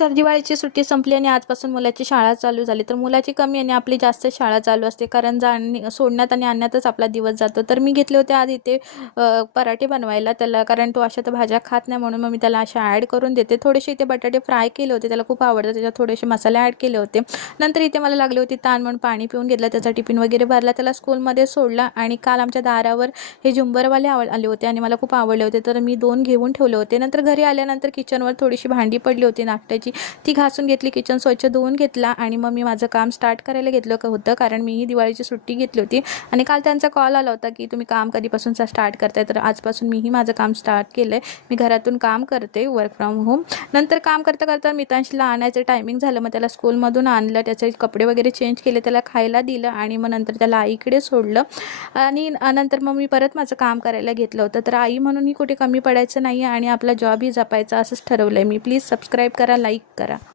तर दिवाळीची सुट्टी संपली आणि आजपासून मुलाची शाळा चालू झाली. तर मुलाची कमी आणि आपली जास्त शाळा चालू असते, कारण सोडण्यात आणि आणण्यातच आपला दिवस जातो. तर मी घेतले होते आज इथे पराठे बनवायला त्याला, कारण तो अशा तर भाज्या खात नाही, म्हणून मग मी त्याला अशा ॲड करून देते. थोडेसे इथे बटाटे फ्राय केले होते, त्याला खूप आवडतं, त्याच्यात थोडेसे मसाले ॲड केले होते. नंतर इथे मला लागली होती ताण, म्हणून पाणी पिऊन घेतलं, त्याचा टिफिन वगैरे भरला, त्याला स्कूलमध्ये सोडला. आणि काल आमच्या दारावर हे झुंबरवाले आले होते आणि मला खूप आवडले होते, तर मी 2 घेऊन ठेवले होते. नंतर घरी आल्यानंतर किचनवर थोडीशी भांडी पडली होती नाश्त्याची, ती घासून घेतली, किचन स्वच्छ धुवून घेतला आणि मग मी माझं काम स्टार्ट करायला घेतलं होतं, कारण मी ही दिवाळीची सुट्टी घेतली होती. आणि काल त्यांचा कॉल आला होता की तुम्ही काम कधीपासून स्टार्ट करताय, तर आजपासून मीही माझं काम स्टार्ट केलं आहे. मी घरातून काम करते, वर्क फ्रॉम होम. नंतर काम करता करता मितांशला आणायचं टायमिंग झालं, मग त्याला स्कूलमधून आणलं, त्याचे कपडे वगैरे चेंज केले, त्याला खायला दिलं आणि मग नंतर त्याला आईकडे सोडलं. आणि नंतर मग मी परत माझं काम करायला घेतलं होतं. तर आई म्हणूनही कुठे कमी पडायचं नाही आणि आपला जॉबही जपायचा असंच ठरवलं आहे मी. प्लीज सबस्क्राईब करा, लाईक करा.